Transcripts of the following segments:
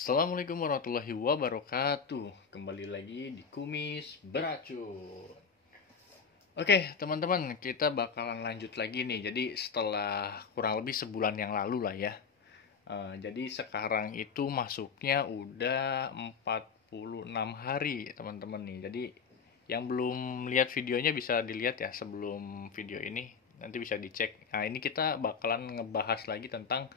Assalamualaikum warahmatullahi wabarakatuh. Kembali lagi di Kumis Beracun. Oke, teman-teman, kita bakalan lanjut lagi nih. Jadi setelah kurang lebih sebulan yang lalu lah ya. Jadi sekarang itu masuknya udah 46 hari, teman-teman nih. Jadi yang belum lihat videonya bisa dilihat ya sebelum video ini. Nanti bisa dicek. Nah, ini kita bakalan ngebahas lagi tentang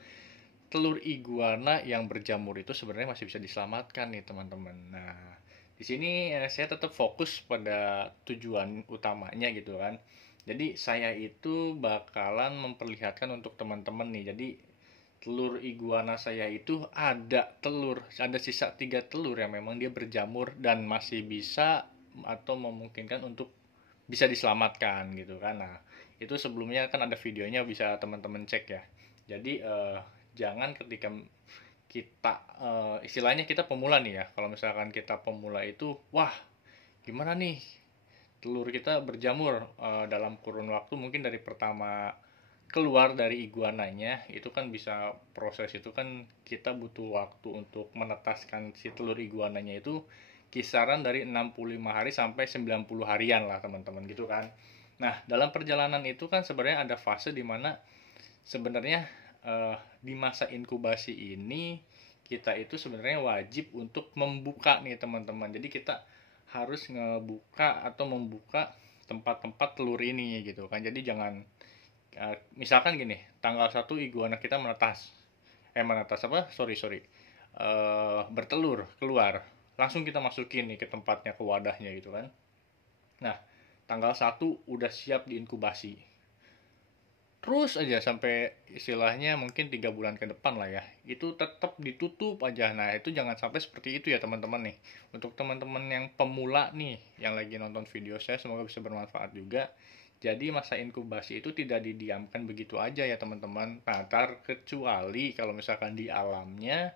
telur iguana yang berjamur itu sebenarnya masih bisa diselamatkan nih teman-teman. Nah, di sini saya tetap fokus pada tujuan utamanya gitu kan. Jadi saya itu bakalan memperlihatkan untuk teman-teman nih. Jadi telur iguana saya itu ada sisa 3 telur yang memang dia berjamur dan masih bisa atau memungkinkan untuk bisa diselamatkan gitu kan. Nah, itu sebelumnya kan ada videonya bisa teman-teman cek ya. Jadi jangan ketika kita istilahnya kita pemula nih ya. Kalau misalkan kita pemula itu, wah, gimana nih telur kita berjamur dalam kurun waktu mungkin dari pertama keluar dari iguananya itu kan bisa proses itu kan kita butuh waktu untuk menetaskan si telur iguananya itu kisaran dari 65 hari sampai 90 harian lah teman-teman gitu kan. Nah, dalam perjalanan itu kan sebenarnya ada fase di mana sebenarnya di masa inkubasi ini kita itu sebenarnya wajib untuk membuka nih teman-teman. Jadi kita harus ngebuka atau membuka tempat-tempat telur ini gitu kan. Jadi jangan misalkan gini, tanggal 1 iguana kita menetas apa? Sorry. Bertelur keluar. Langsung kita masukin nih ke tempatnya, ke wadahnya gitu kan. Nah, tanggal 1 udah siap diinkubasi. Terus aja sampai istilahnya mungkin 3 bulan ke depan lah ya, itu tetap ditutup aja. Nah, itu jangan sampai seperti itu ya teman-teman nih. Untuk teman-teman yang pemula nih yang lagi nonton video saya, semoga bisa bermanfaat juga. Jadi masa inkubasi itu tidak didiamkan begitu aja ya teman-teman. Nah, terkecuali kalau misalkan di alamnya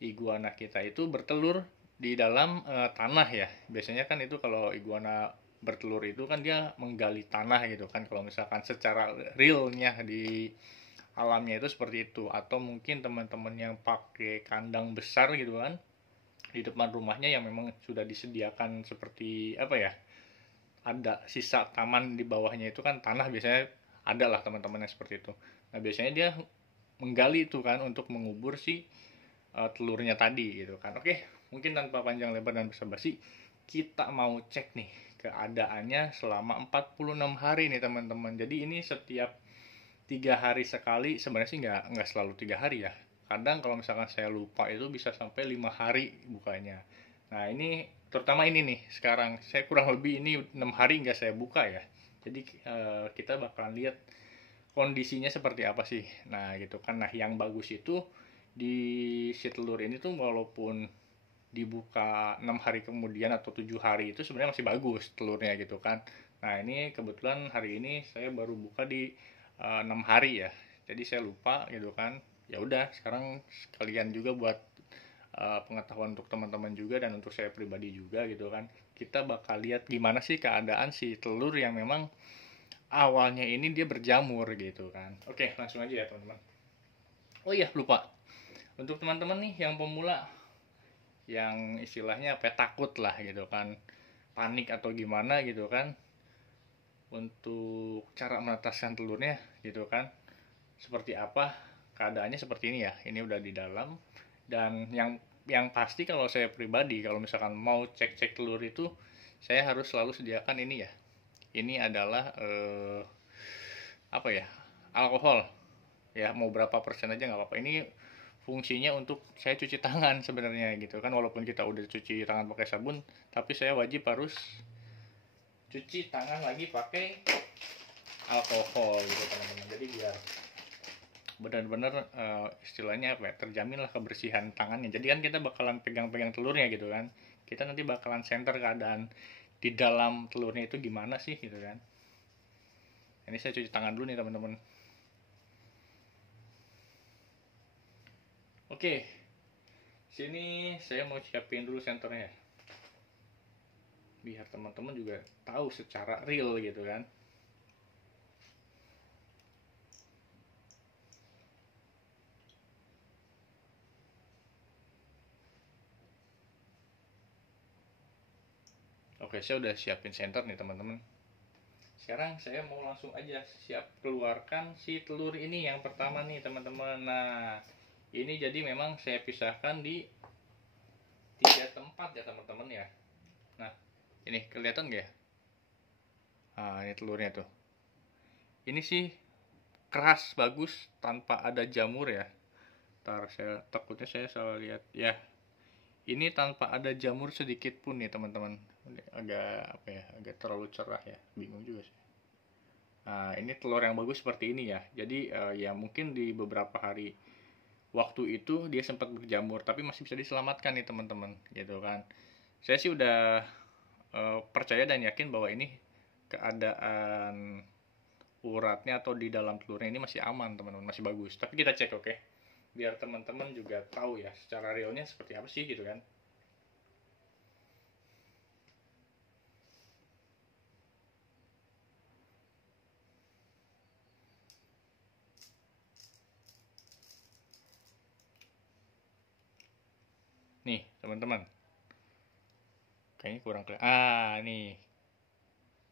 iguana kita itu bertelur di dalam tanah ya. Biasanya kan itu kalau iguana bertelur itu kan dia menggali tanah gitu kan, kalau misalkan secara realnya di alamnya itu seperti itu. Atau mungkin teman-teman yang pakai kandang besar gitu kan di depan rumahnya yang memang sudah disediakan seperti apa ya, ada sisa taman di bawahnya itu kan tanah biasanya, ada lah teman-teman yang seperti itu. Nah, biasanya dia menggali itu kan untuk mengubur si telurnya tadi gitu kan. Oke, mungkin tanpa panjang lebar dan basa-basi, kita mau cek nih keadaannya selama 46 hari nih teman-teman. Jadi ini setiap 3 hari sekali, sebenarnya sih nggak selalu 3 hari ya. Kadang kalau misalkan saya lupa itu bisa sampai 5 hari bukanya. Nah, ini terutama ini nih sekarang saya kurang lebih ini 6 hari nggak saya buka ya. Jadi kita bakalan lihat kondisinya seperti apa sih. Nah gitu kan. Nah, yang bagus itu di si telur ini tuh walaupun dibuka 6 hari kemudian atau 7 hari itu sebenarnya masih bagus telurnya gitu kan. Nah, ini kebetulan hari ini saya baru buka di 6 hari ya. Jadi saya lupa gitu kan. Ya udah, sekarang sekalian juga buat pengetahuan untuk teman-teman juga dan untuk saya pribadi juga gitu kan. Kita bakal lihat gimana sih keadaan si telur yang memang awalnya ini dia berjamur gitu kan. Oke, langsung aja ya teman-teman. Oh iya, lupa. Untuk teman-teman nih yang pemula, yang istilahnya apa ya, takut lah gitu kan, panik atau gimana gitu kan, untuk cara menetaskan telurnya gitu kan, seperti apa keadaannya seperti ini ya. Ini udah di dalam. Dan yang pasti kalau saya pribadi, kalau misalkan mau cek-cek telur itu, saya harus selalu sediakan ini ya. Ini adalah apa ya, alkohol ya, mau berapa persen aja nggak apa-apa. Ini fungsinya untuk saya cuci tangan sebenarnya gitu kan, walaupun kita udah cuci tangan pakai sabun, tapi saya wajib harus cuci tangan lagi pakai alkohol gitu teman-teman. Jadi biar benar-benar istilahnya apa ya, terjamin lah kebersihan tangannya. Jadi kan kita bakalan pegang-pegang telurnya gitu kan, kita nanti bakalan center keadaan di dalam telurnya itu gimana sih gitu kan. Ini saya cuci tangan dulu nih teman-teman. Oke, sini saya mau siapin dulu senternya biar teman-teman juga tahu secara real gitu kan. Oke, saya udah siapin senter nih teman-teman. Sekarang saya mau langsung aja siap keluarkan si telur ini yang pertama nih teman-teman. Nah, ini jadi memang saya pisahkan di 3 tempat ya teman-teman ya. Nah, ini kelihatan gak ya? Nah, ini telurnya tuh. Ini sih keras bagus tanpa ada jamur ya. Ntar saya takutnya saya salah lihat ya. Ini tanpa ada jamur sedikit pun nih teman-teman. Agak apa ya? Agak terlalu cerah ya. Bingung juga sih. Nah, ini telur yang bagus seperti ini ya. Jadi ya mungkin di beberapa hari waktu itu dia sempat berjamur, tapi masih bisa diselamatkan nih teman-teman, gitu kan. Saya sih udah percaya dan yakin bahwa ini keadaan uratnya atau di dalam telurnya ini masih aman teman-teman, masih bagus. Tapi kita cek oke, biar teman-teman juga tahu ya secara realnya seperti apa sih gitu kan. Nih teman-teman, kayaknya kurang kelihatan. Nih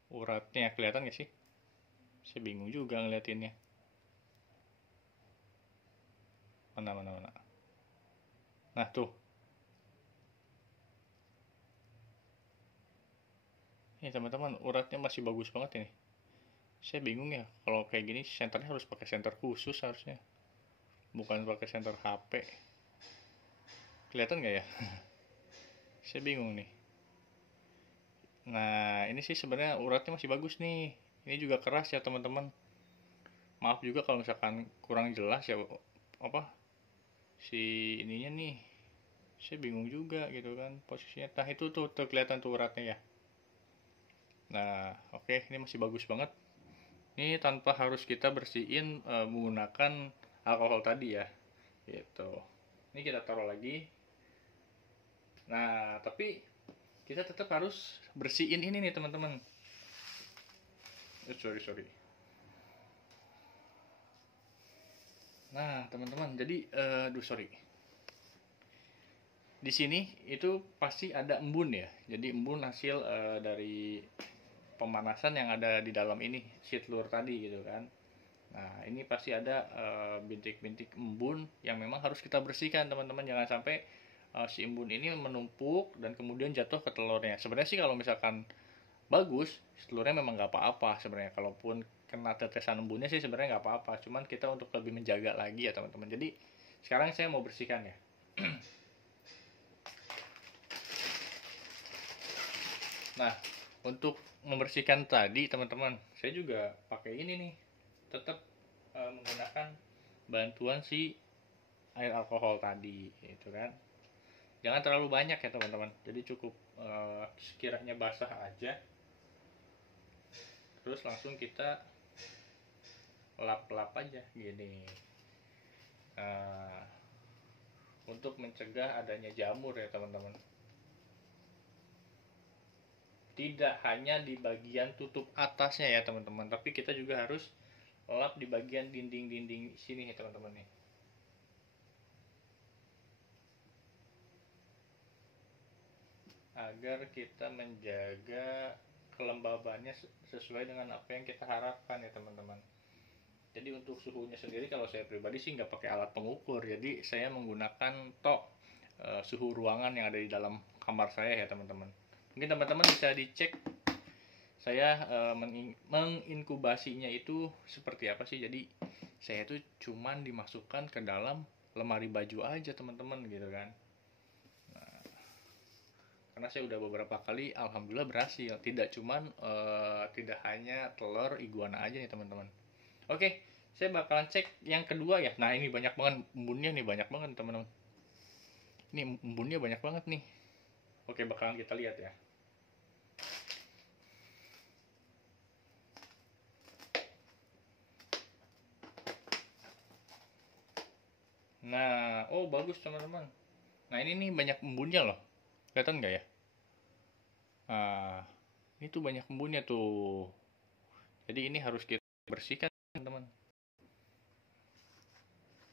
uratnya kelihatan gak sih? Saya bingung juga ngeliatinnya. Mana. Nah tuh, ini teman-teman uratnya masih bagus banget ini. Saya bingung ya, kalau kayak gini senternya harus pakai senter khusus harusnya, bukan pakai senter HP. Kelihatan nggak ya? Saya bingung nih. Nah, ini sih sebenarnya uratnya masih bagus nih. Ini juga keras ya teman-teman. Maaf juga kalau misalkan kurang jelas ya apa si ininya nih. Saya bingung juga gitu kan posisinya. Nah itu tuh kelihatan tuh uratnya ya. Nah, oke, ini masih bagus banget. Ini tanpa harus kita bersihin menggunakan alkohol tadi ya. Gitu. Ini kita taruh lagi. Nah, tapi kita tetap harus bersihin ini nih teman-teman. Sorry. Nah, teman-teman, jadi sorry. Di sini itu pasti ada embun ya. Jadi embun hasil dari pemanasan yang ada di dalam ini, si telur tadi gitu kan. Nah, ini pasti ada bintik-bintik embun yang memang harus kita bersihkan, teman-teman. Jangan sampai si embun ini menumpuk dan kemudian jatuh ke telurnya. Sebenarnya sih kalau misalkan bagus, telurnya memang nggak apa-apa sebenarnya. Kalaupun kena tetesan embunnya sih sebenarnya nggak apa-apa. Cuman kita untuk lebih menjaga lagi ya teman-teman. Jadi sekarang saya mau bersihkan ya. Nah, untuk membersihkan tadi teman-teman, saya juga pakai ini nih. Tetap menggunakan bantuan si air alkohol tadi, gitu kan. Jangan terlalu banyak ya teman-teman. Jadi cukup sekiranya basah aja. Terus langsung kita lap-lap aja gini. Nah, untuk mencegah adanya jamur ya teman-teman. Tidak hanya di bagian tutup atasnya ya teman-teman, tapi kita juga harus lap di bagian dinding-dinding sini ya teman-teman nih. Agar kita menjaga kelembabannya sesuai dengan apa yang kita harapkan ya teman-teman. Jadi untuk suhunya sendiri kalau saya pribadi sih nggak pakai alat pengukur, jadi saya menggunakan suhu ruangan yang ada di dalam kamar saya ya teman-teman. Mungkin teman-teman bisa dicek saya menginkubasinya itu seperti apa sih. Jadi saya itu cuman dimasukkan ke dalam lemari baju aja teman-teman gitu kan. Nah, karena saya udah beberapa kali alhamdulillah berhasil, tidak hanya telur iguana aja nih teman-teman. Oke, saya bakalan cek yang kedua ya. Nah ini banyak banget embunnya nih, banyak banget teman-teman. Ini embunnya banyak banget nih. Oke, bakalan kita lihat ya. Nah, oh bagus teman-teman. Nah ini nih banyak embunnya loh. Kelihatan nggak ya? Nah, ini tuh banyak embunnya tuh. Jadi ini harus kita bersihkan teman-teman.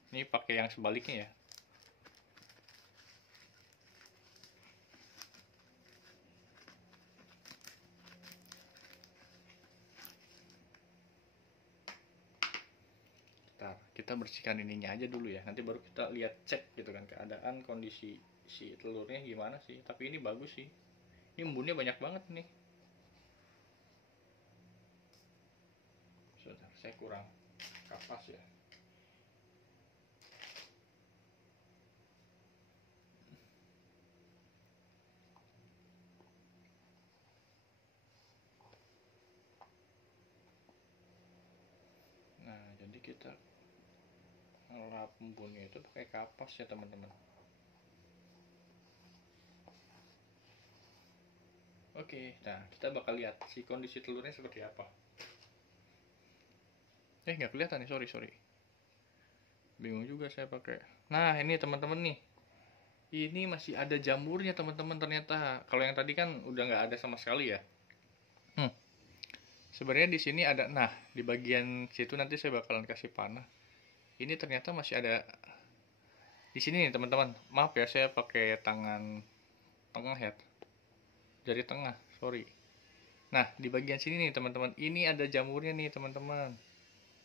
Ini pakai yang sebaliknya ya. bersihkan ininya aja dulu ya, nanti baru kita lihat cek gitu kan keadaan kondisi si telurnya gimana sih. Tapi ini bagus sih, ini embunnya banyak banget nih. Sebentar, saya kurang kapas ya. Nah, jadi kita ngelap embunnya itu pakai kapas ya teman-teman. Oke, nah kita bakal lihat si kondisi telurnya seperti apa. Nggak kelihatan nih, sorry. Bingung juga saya pakai. Nah, ini teman-teman nih. Ini masih ada jamurnya teman-teman ternyata. Kalau yang tadi kan udah nggak ada sama sekali ya. Sebenarnya di sini ada, nah di bagian situ nanti saya bakalan kasih panah. Ini ternyata masih ada di sini nih teman-teman. Maaf ya, saya pakai tangan tengah ya, jari tengah, sorry. Nah di bagian sini nih teman-teman, ini ada jamurnya nih teman-teman.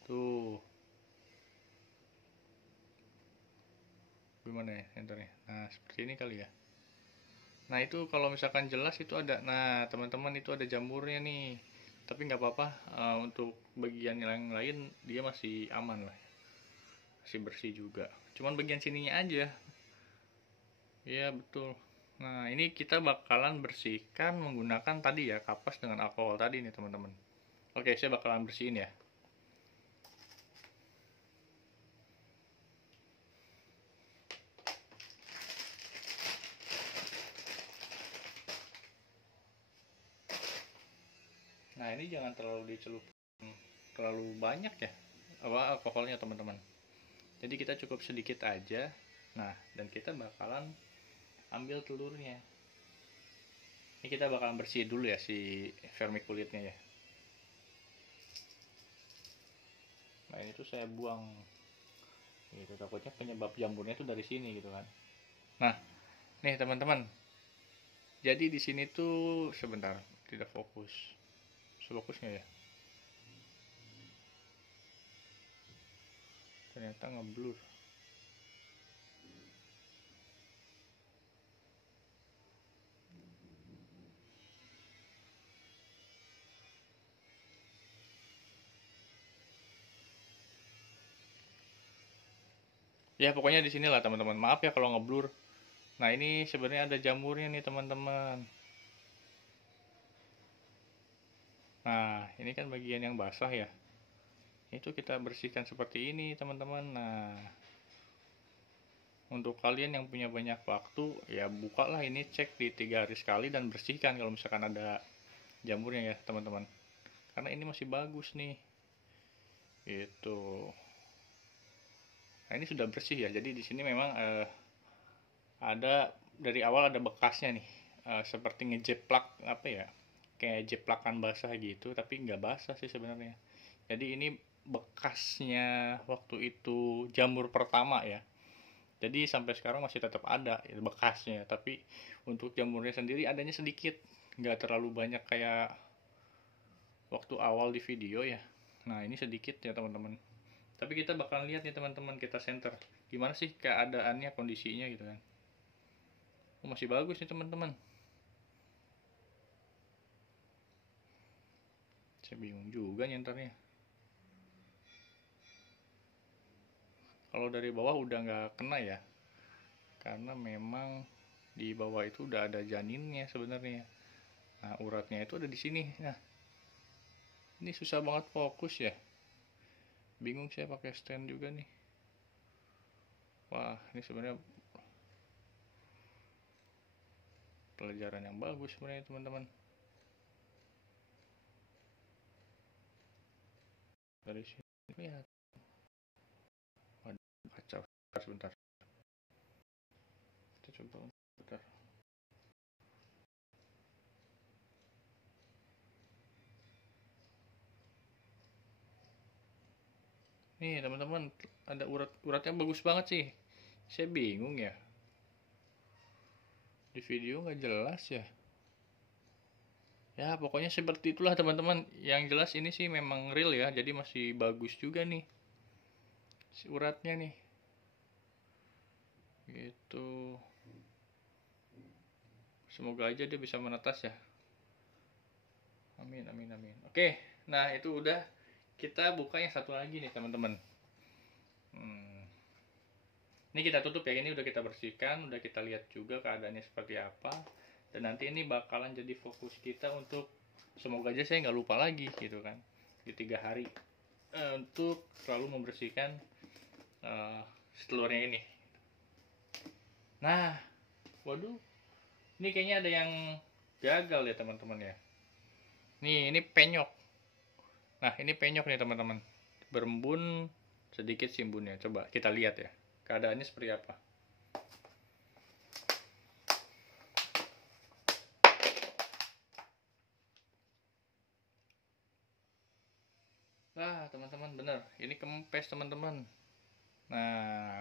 Tuh, gimana ya senternya? Nah seperti ini kali ya. Nah itu kalau misalkan jelas itu ada, nah teman-teman itu ada jamurnya nih. Tapi nggak apa-apa, untuk bagian yang lain dia masih aman lah, masih bersih juga. Cuman bagian sininya aja. Iya betul. Nah ini kita bakalan bersihkan menggunakan tadi ya, kapas dengan alkohol tadi nih teman-teman. Oke, saya bakalan bersihin ya. Nah ini jangan terlalu dicelup terlalu banyak ya alkoholnya teman-teman. Jadi kita cukup sedikit aja. Nah dan kita bakalan ambil telurnya. Ini kita bakalan bersih dulu ya si vermiculitnya ya. Nah ini tuh saya buang gitu, takutnya penyebab jamurnya tuh dari sini gitu kan. Nah nih teman-teman, jadi di sini tuh sebentar tidak fokus. Fokusnya ya, ternyata ngeblur. Ya pokoknya di sinilah teman-teman, maaf ya kalau ngeblur. Nah ini sebenarnya ada jamurnya nih teman-teman. Nah ini kan bagian yang basah ya, itu kita bersihkan seperti ini teman-teman. Nah untuk kalian yang punya banyak waktu ya, bukalah ini, cek di 3 hari sekali dan bersihkan kalau misalkan ada jamurnya ya teman-teman, karena ini masih bagus nih itu. Nah ini sudah bersih ya, jadi di sini memang ada dari awal ada bekasnya nih, seperti ngejeplak apa ya, kayak jeplakan basah gitu, tapi nggak basah sih sebenarnya. Jadi ini bekasnya waktu itu jamur pertama ya, jadi sampai sekarang masih tetap ada ya, bekasnya. Tapi untuk jamurnya sendiri adanya sedikit, nggak terlalu banyak kayak waktu awal di video ya. Nah ini sedikit ya teman-teman, tapi kita bakalan lihat nih teman-teman, kita center gimana sih keadaannya, kondisinya gitu kan. Masih bagus nih teman-teman. Saya bingung juga nyenternya. Kalau dari bawah udah nggak kena ya, karena memang di bawah itu udah ada janinnya sebenarnya. Nah uratnya itu ada di sini. Nah ini susah banget fokus ya, bingung saya pakai stand juga nih. Wah ini sebenarnya pelajaran yang bagus sebenarnya teman-teman. Dari sini lihat, waduh kacau. Sebentar, kita coba bentar. Nih teman-teman, ada uratnya bagus banget sih. Saya bingung ya, di video nggak jelas ya. Ya pokoknya seperti itulah teman-teman. Yang jelas ini sih memang real ya, jadi masih bagus juga nih. si uratnya nih. Gitu. Semoga aja dia bisa menetas ya. Amin, amin, amin. Oke, nah itu udah. Kita buka yang satu lagi nih teman-teman. Ini kita tutup ya, ini udah kita bersihkan, udah kita lihat juga keadaannya seperti apa. Dan nanti ini bakalan jadi fokus kita untuk, semoga aja saya nggak lupa lagi gitu kan, di 3 hari untuk selalu membersihkan telurnya ini. Nah, waduh, ini kayaknya ada yang gagal ya teman-teman ya. Nih, ini penyok. Nah, ini penyok nih teman-teman. Berembun sedikit simbunnya. Coba kita lihat ya. Keadaannya seperti apa. Nah, teman-teman bener. Ini kempes teman-teman. Nah,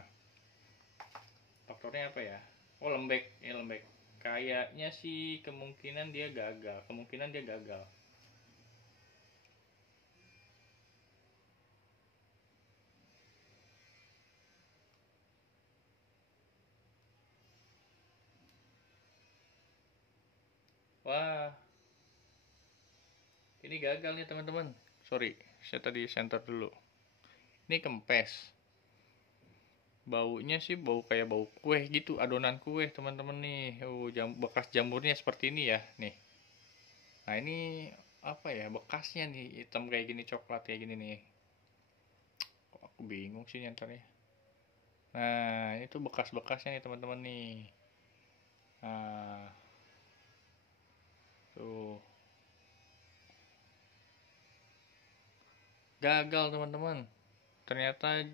faktornya apa ya? Oh, lembek. Ini lembek. Kayaknya sih kemungkinan dia gagal. Wah, ini gagal nih teman-teman. Sorry, saya tadi center dulu. Ini kempes. Baunya sih bau kayak bau kue gitu, adonan kue teman-teman nih. Bekas jamurnya seperti ini ya, nih. Nah, ini apa ya, bekasnya nih, hitam kayak gini, coklat kayak gini nih. Kok aku bingung sih nyentarnya. Nah, itu bekas-bekasnya nih teman-teman nih. Nah, tuh. Gagal teman-teman. Ternyata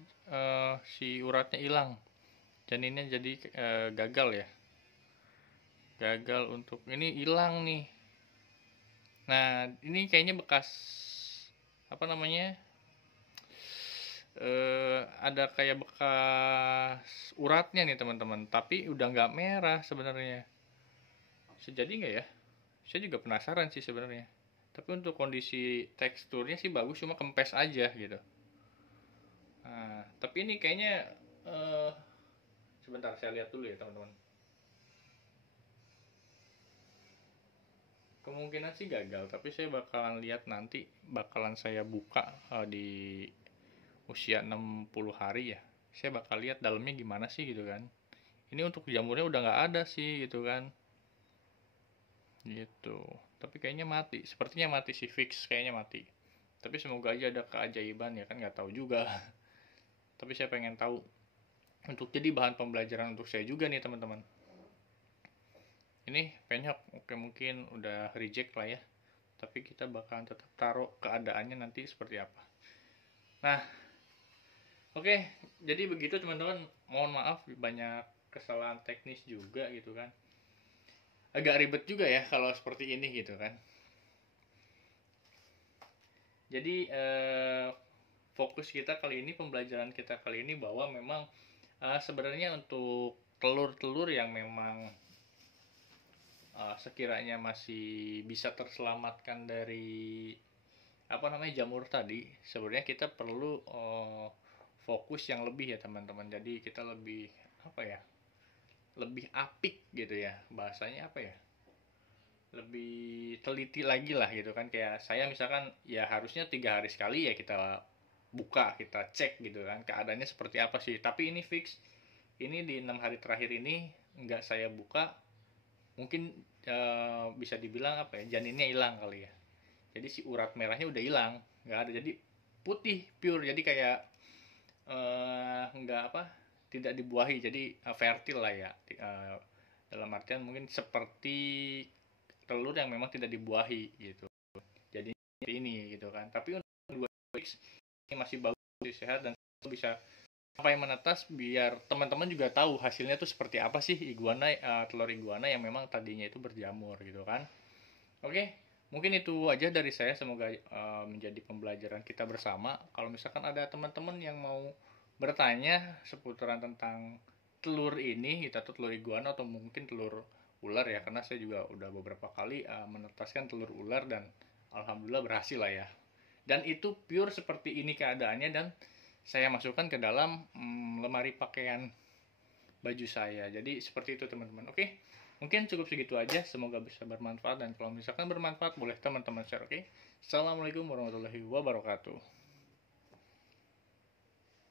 si uratnya hilang. Janinnya jadi gagal ya. Gagal untuk ini, hilang nih. Nah, ini kayaknya bekas apa namanya? Ada kayak bekas uratnya nih teman-teman, tapi udah nggak merah sebenarnya. Jadi nggak ya? Saya juga penasaran sih sebenarnya. Tapi untuk kondisi teksturnya sih bagus, cuma kempes aja gitu. Nah, tapi ini kayaknya sebentar saya lihat dulu ya teman-teman. Kemungkinan sih gagal, tapi saya bakalan lihat nanti, bakalan saya buka di usia 60 hari ya. Saya bakal lihat dalamnya gimana sih gitu kan. Ini untuk jamurnya udah nggak ada sih gitu kan. Gitu. Tapi kayaknya mati, sepertinya mati sih, fix kayaknya mati. Tapi semoga aja ada keajaiban ya kan, nggak tahu juga. Tapi saya pengen tahu untuk jadi bahan pembelajaran untuk saya juga nih teman-teman. Ini penyok, oke mungkin udah reject lah ya. Tapi kita bakalan tetap taruh keadaannya nanti seperti apa. Nah, oke, jadi begitu teman-teman. Mohon maaf banyak kesalahan teknis juga gitu kan. Agak ribet juga ya kalau seperti ini gitu kan. Jadi fokus kita kali ini, pembelajaran kita kali ini bahwa memang sebenarnya untuk telur-telur yang memang sekiranya masih bisa terselamatkan dari apa namanya, jamur tadi, sebenarnya kita perlu fokus yang lebih ya teman-teman. Jadi kita lebih apa ya, lebih apik gitu ya, bahasanya apa ya, lebih teliti lagi lah gitu kan. Kayak saya misalkan ya harusnya 3 hari sekali ya kita buka, kita cek gitu kan keadaannya seperti apa sih. Tapi ini fix, ini di 6 hari terakhir ini nggak saya buka, mungkin bisa dibilang apa ya, janinnya hilang kali ya. Jadi si urat merahnya udah hilang, nggak ada, jadi putih pure. Jadi kayak nggak apa, tidak dibuahi, jadi fertil lah ya. Dalam artian mungkin seperti telur yang memang tidak dibuahi gitu. Jadi seperti ini gitu kan. Tapi untuk 2 weeks ini masih bagus, masih sehat, dan bisa sampai menetas, biar teman-teman juga tahu hasilnya tuh seperti apa sih iguana, telur iguana yang memang tadinya itu berjamur gitu kan. Oke, mungkin itu aja dari saya. Semoga menjadi pembelajaran kita bersama. Kalau misalkan ada teman-teman yang mau bertanya seputaran tentang telur ini, kita tuh telur iguana atau mungkin telur ular ya, karena saya juga udah beberapa kali menetaskan telur ular dan alhamdulillah berhasil lah ya. Dan itu pure seperti ini keadaannya, dan saya masukkan ke dalam lemari pakaian baju saya. Jadi seperti itu teman-teman. Oke, mungkin cukup segitu aja. Semoga bisa bermanfaat, dan kalau misalkan bermanfaat boleh teman-teman share. Oke, assalamualaikum warahmatullahi wabarakatuh.